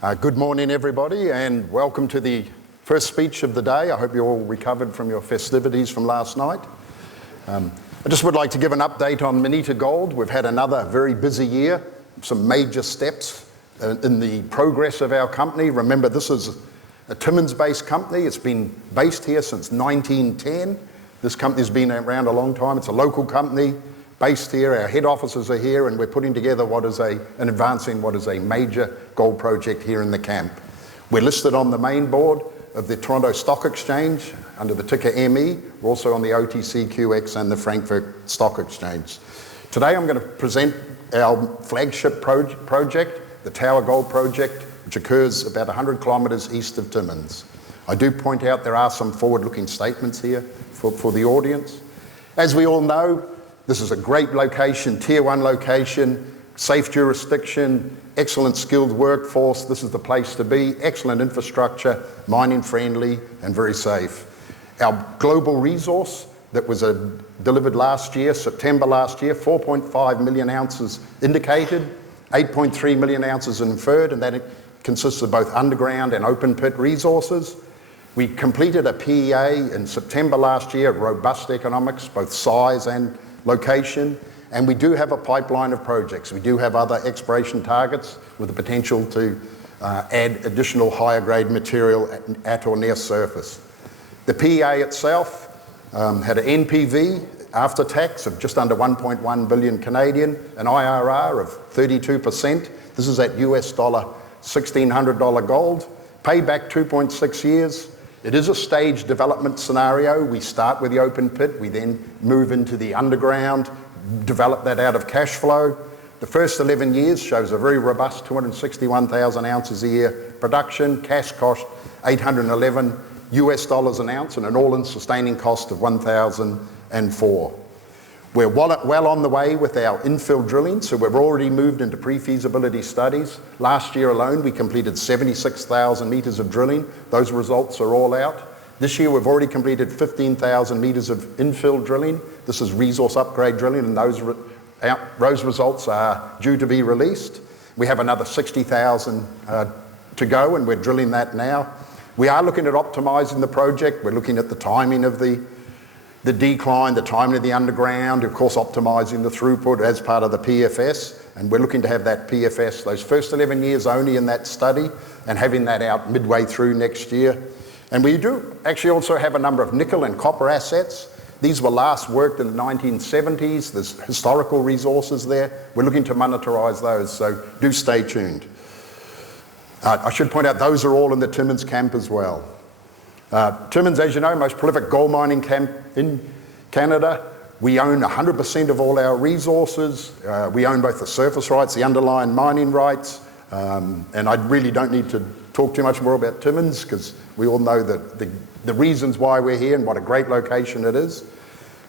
Good morning, everybody, and welcome to the first speech of the day. I hope you all recovered from your festivities from last night. I just would like to give an update on Moneta Gold. We've had another very busy year, some major steps in the progress of our company. Remember, this is a Timmins-based company. It's been based here since 1910. This company's been around a long time. It's a local company based here. Our head offices are here, and we're putting together and advancing what is a major gold project here in the camp. We're listed on the main board of the Toronto Stock Exchange under the ticker ME. We're also on the OTCQX and the Frankfurt Stock Exchange. Today I'm going to present our flagship project, the Tower Gold Project, which occurs about 100 kilometres east of Timmins. I do point out there are some forward-looking statements here for the audience. As we all know, this is a great location, Tier 1 location, safe jurisdiction, excellent skilled workforce. This is the place to be, excellent infrastructure, mining friendly and very safe. Our global resource that was delivered last year, September last year, 4.5 million ounces indicated, 8.3 million ounces inferred, and that consists of both underground and open pit resources. We completed a PEA in September last year, robust economics, both size and location, and we do have a pipeline of projects. We do have other exploration targets with the potential to add additional higher grade material at or near surface. The PEA itself had an NPV after tax of just under 1.1 billion Canadian, an IRR of 32%. This is at US dollar $1,600 gold, payback 2.6 years. It is a staged development scenario. We start with the open pit, we then move into the underground, develop that out of cash flow. The first 11 years shows a very robust 261,000 ounces a year production, cash cost $811 US an ounce, and an all-in sustaining cost of 1,004. We're well on the way with our infill drilling, so we've already moved into pre-feasibility studies. Last year alone, we completed 76,000 metres of drilling. Those results are all out. This year, we've already completed 15,000 metres of infill drilling. This is resource upgrade drilling, and those results are due to be released. We have another 60,000 to go, and we're drilling that now. We are looking at optimising the project. We're looking at the timing of the decline, the timing of the underground, of course optimising the throughput as part of the PFS, and we're looking to have that PFS, those first 11 years only in that study, and having that out midway through next year. And we do actually also have a number of nickel and copper assets. These were last worked in the 1970s. There's historical resources there. We're looking to monetize those, so do stay tuned. I should point out those are all in the Timmins camp as well. Timmins, as you know, most prolific gold mining camp in Canada. We own 100% of all our resources. We own both the surface rights, the underlying mining rights, and I really don't need to talk too much more about Timmins because we all know the reasons why we're here and what a great location it is.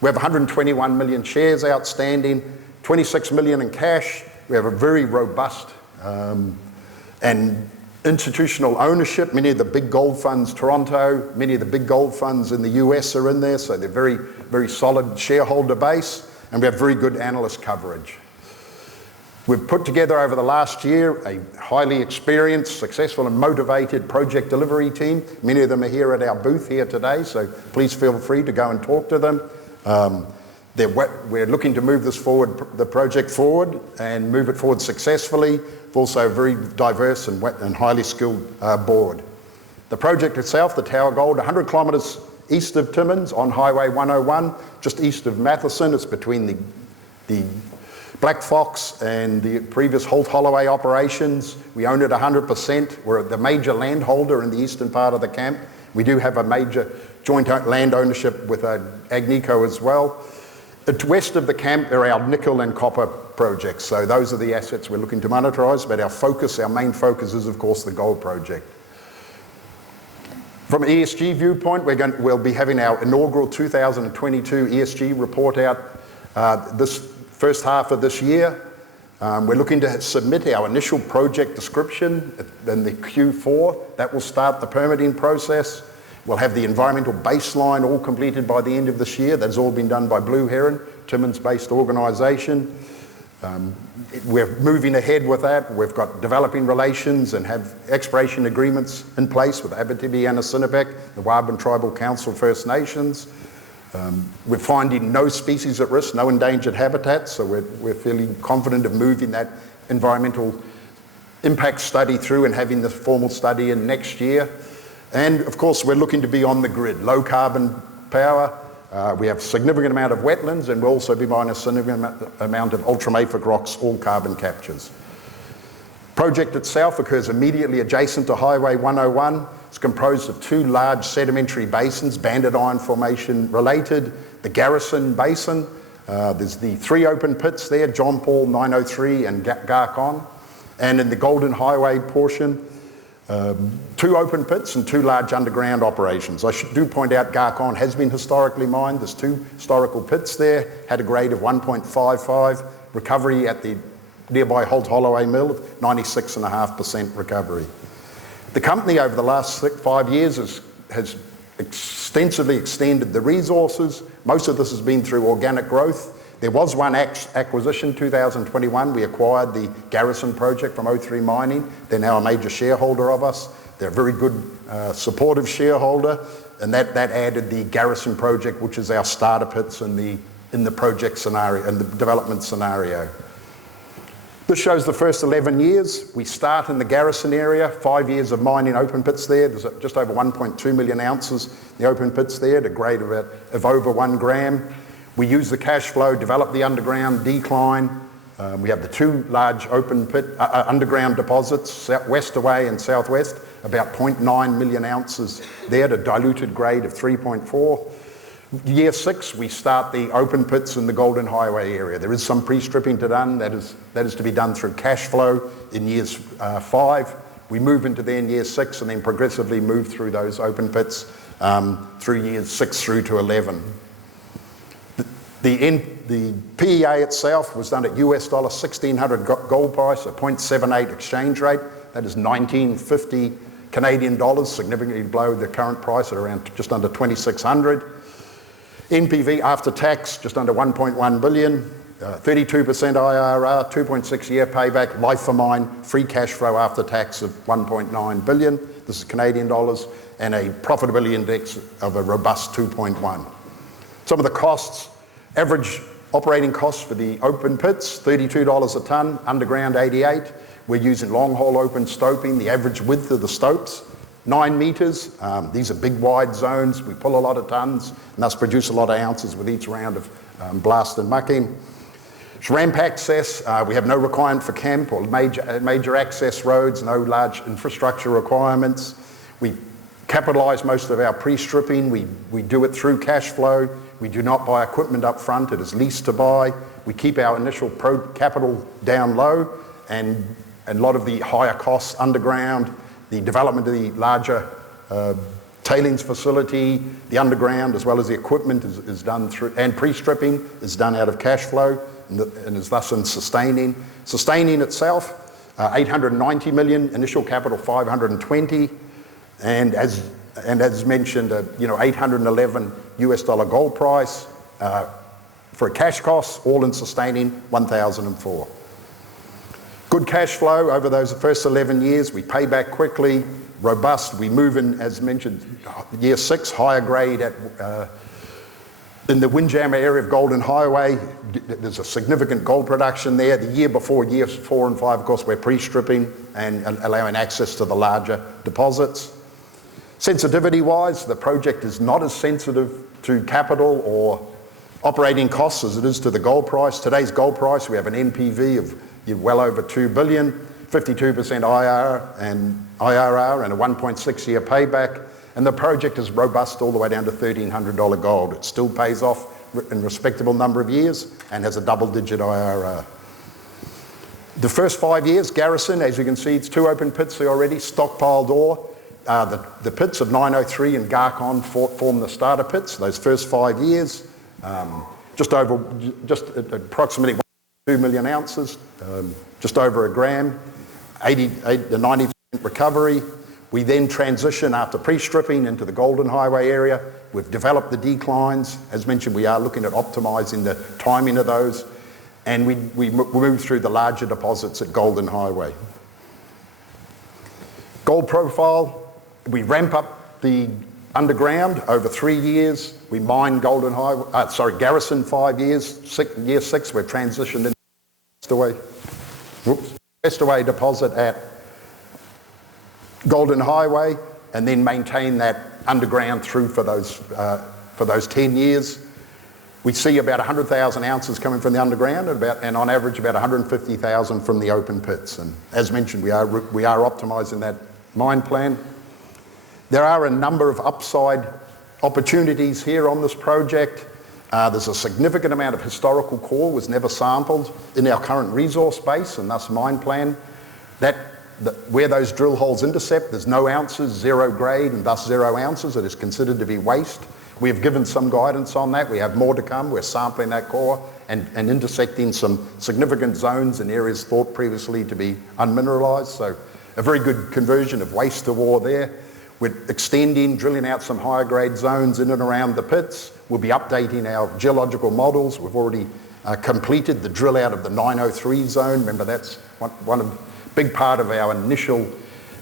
We have 121 million shares outstanding, 26 million in cash. We have a very robust and institutional ownership. Many of the big gold funds, Toronto, many of the big gold funds in the US are in there, so they're very, very solid shareholder base, and we have very good analyst coverage. We've put together over the last year a highly experienced, successful and motivated project delivery team. Many of them are here at our booth here today, so please feel free to go and talk to them. We're looking to move the project forward and move it forward successfully. Also a very diverse and highly skilled board. The project itself, the Tower Gold, 100 kilometres east of Timmins on Highway 101, just east of Matheson. It's between the Black Fox and the previous Holt Holloway operations. We own it 100%. We're the major landholder in the eastern part of the camp. We do have a major joint land ownership with Agnico as well. West of the camp are our nickel and copper projects. So those are the assets we're looking to monetize, but our main focus is of course the gold project. From an ESG viewpoint, we'll be having our inaugural 2022 ESG report out this first half of this year. We're looking to submit our initial project description in the Q4. That will start the permitting process. We'll have the environmental baseline all completed by the end of this year. That's all been done by Blue Heron, Timmins-based organisation. We're moving ahead with that. We've got developing relations and have exploration agreements in place with Abitibi and Assiniboine, the Wabun Tribal Council First Nations. We're finding no species at risk, no endangered habitats, so we're fairly confident of moving that environmental impact study through and having the formal study in next year. And of course, we're looking to be on the grid, low carbon power. We have a significant amount of wetlands, and we'll also be buying a significant amount of ultramafic rocks, all carbon captures. Project itself occurs immediately adjacent to Highway 101. It's composed of two large sedimentary basins, banded iron formation related, the Garrison Basin. There's the three open pits there, John Paul, 903 and Garcon. And in the Golden Highway portion, two open pits and two large underground operations. I do point out Garcon has been historically mined. There's two historical pits there, had a grade of 1.55, recovery at the nearby Holt Holloway mill of 96.5% recovery. The company over the last 5 years has extensively extended the resources. Most of this has been through organic growth. There was one acquisition, 2021. We acquired the Garrison project from O3 Mining. They're now a major shareholder of us. They're a very good supportive shareholder, and that added the Garrison project, which is our starter pits in the project scenario, in the development scenario. This shows the first 11 years. We start in the Garrison area, 5 years of mining open pits there. There's just over 1.2 million ounces in the open pits there, at a grade of over 1 gram. We use the cash flow, develop the underground decline. We have the two large open pit underground deposits, west away and southwest, about 0.9 million ounces there at a diluted grade of 3.4. Year 6, we start the open pits in the Golden Highway area. There is some pre-stripping to done. That is to be done through cash flow in years 5. We move into there in year 6 and then progressively move through those open pits through years 6 through to 11. The PEA itself was done at US dollar 1,600 gold price, a 0.78 exchange rate. That is 1950 Canadian dollars, significantly below the current price at around just under 2,600. NPV after tax, just under 1.1 billion, 32% IRR, 2.6 year payback, life for mine, free cash flow after tax of 1.9 billion. This is Canadian dollars, and a profitability index of a robust 2.1. Some of the costs. Average operating costs for the open pits, $32 a tonne, underground 88. We're using long hole open stoping, the average width of the stopes, 9 metres. These are big wide zones. We pull a lot of tonnes and thus produce a lot of ounces with each round of blast and mucking. Ramp access, we have no requirement for camp or major access roads, no large infrastructure requirements. We capitalise most of our pre-stripping. We do it through cash flow. We do not buy equipment up front. It is leased to buy. We keep our initial capital down low, and a lot of the higher costs underground, the development of the larger tailings facility, the underground, as well as the equipment is done through, and pre-stripping is done out of cash flow and is thus in sustaining. Sustaining itself, 890 million, initial capital 520, and as mentioned, 811 US dollar gold price for a cash cost, all in sustaining 1,004. Good cash flow over those first 11 years. We pay back quickly, robust. We move in, as mentioned, year 6, higher grade in the Windjammer area of Golden Highway. There's a significant gold production there. The year before, years 4 and 5, of course, we're pre-stripping and allowing access to the larger deposits. Sensitivity-wise, the project is not as sensitive to capital or operating costs as it is to the gold price. Today's gold price, we have an NPV of well over 2 billion, 52% IRR and a 1.6 year payback. And the project is robust all the way down to $1,300 gold. It still pays off in a respectable number of years and has a double-digit IRR. The first 5 years, Garrison, as you can see, it's 2 open pits there already, stockpiled ore. The pits of 903 and Garcon form the starter pits. Those first 5 years, just approximately 2 million ounces, just over a gram, 88 to 90% recovery. We then transition after pre-stripping into the Golden Highway area. We've developed the declines. As mentioned, we are looking at optimising the timing of those. and we move through the larger deposits at Golden Highway. Gold profile, we ramp up the underground over 3 years. We mine Garrison 5 years. Year 6, we're transitioned into Westaway deposit at Golden Highway, and then maintain that underground through for those 10 years. We see about 100,000 ounces coming from the underground, and on average about 150,000 from the open pits. And as mentioned, we are optimising that mine plan. There are a number of upside opportunities here on this project. There's a significant amount of historical core was never sampled in our current resource base and thus mine plan. Where those drill holes intercept, there's no ounces, 0 grade, and thus 0 ounces. It is considered to be waste. We have given some guidance on that. We have more to come. We're sampling that core and intersecting some significant zones in areas thought previously to be unmineralised. So a very good conversion of waste to ore there. We're extending, drilling out some higher grade zones in and around the pits. We'll be updating our geological models. We've already completed the drill out of the 903 zone. Remember, that's one of big part of our initial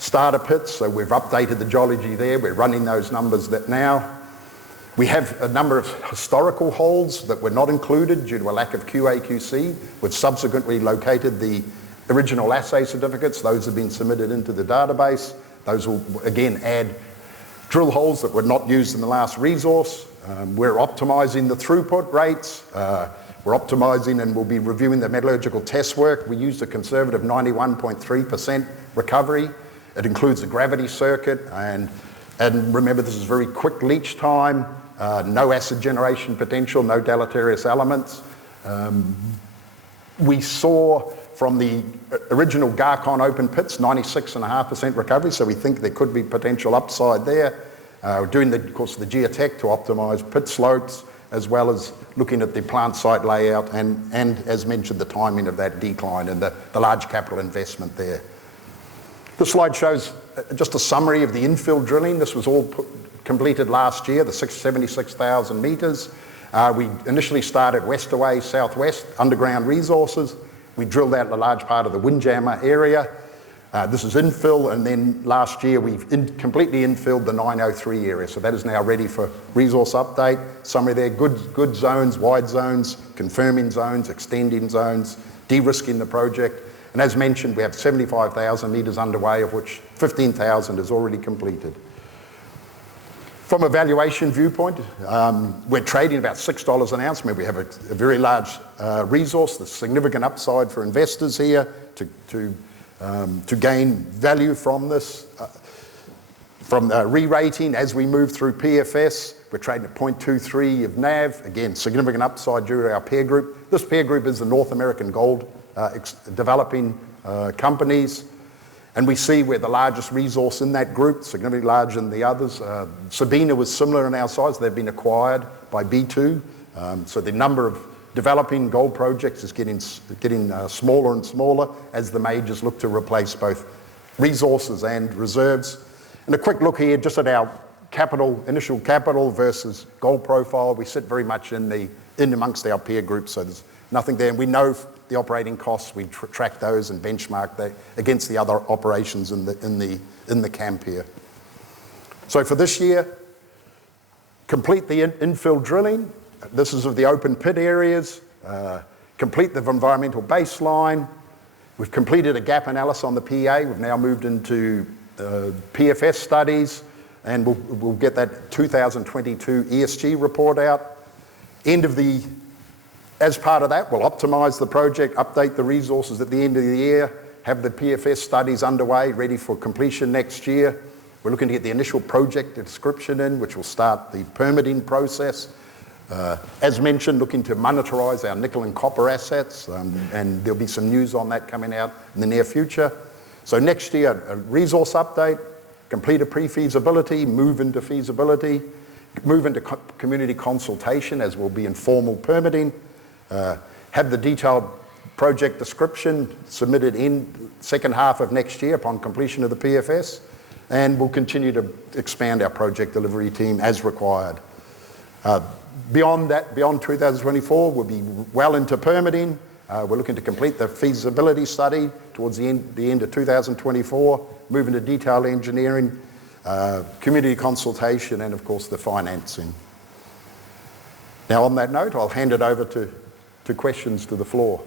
starter pits. So we've updated the geology there. We're running those numbers now. We have a number of historical holes that were not included due to a lack of QA/QC. We've subsequently located the original assay certificates. Those have been submitted into the database. Those will again add drill holes that were not used in the last resource. We're optimising the throughput rates. We're optimising and we'll be reviewing the metallurgical test work. We used a conservative 91.3% recovery. It includes the gravity circuit, and remember, this is very quick leach time, no acid generation potential, no deleterious elements. We saw from the original Garcon open pits 96.5% recovery, so we think there could be potential upside there. We're doing, of course, the geotech to optimise pit slopes, as well as looking at the plant site layout and as mentioned, the timing of that decline and the large capital investment there. This slide shows just a summary of the infill drilling. This was all completed last year, the 76,000 metres. We initially started Westaway, southwest, underground resources. We drilled out a large part of the Windjammer area. This is infill, and then last year we've completely infilled the 903 area, so that is now ready for resource update. Summary there, good zones, wide zones, confirming zones, extending zones, de-risking the project. And as mentioned, we have 75,000 metres underway, of which 15,000 is already completed. From a valuation viewpoint, we're trading about $6 an ounce. We have a very large resource. There's significant upside for investors here to gain value from this. From re-rating as we move through PFS, we're trading at 0.23 of NAV. Again, significant upside due to our peer group. This peer group is the North American gold developing companies. And we see we're the largest resource in that group, significantly larger than the others. Sabina was similar in our size. They've been acquired by B2. So the number of developing gold projects is getting smaller and smaller as the majors look to replace both resources and reserves. And a quick look here just at our initial capital versus gold profile. We sit very much in amongst our peer group, so there's nothing there. And we know the operating costs. We track those and benchmark that against the other operations in the camp here. So for this year, complete the infill drilling. This is of the open pit areas. Complete the environmental baseline. We've completed a gap analysis on the PEA. We've now moved into PFS studies, and we'll get that 2022 ESG report out. As part of that, we'll optimise the project, update the resources at the end of the year, have the PFS studies underway, ready for completion next year. We're looking to get the initial project description in, which will start the permitting process. As mentioned, looking to monetize our nickel and copper assets, and there'll be some news on that coming out in the near future. So next year, a resource update, complete a pre-feasibility, move into feasibility, move into community consultation, as will be informal permitting, have the detailed project description submitted in second half of next year upon completion of the PFS, and we'll continue to expand our project delivery team as required. Beyond that, beyond 2024, we'll be well into permitting. We're looking to complete the feasibility study towards the end of 2024, move into detailed engineering, community consultation, and of course the financing. Now on that note, I'll hand it over to questions to the floor.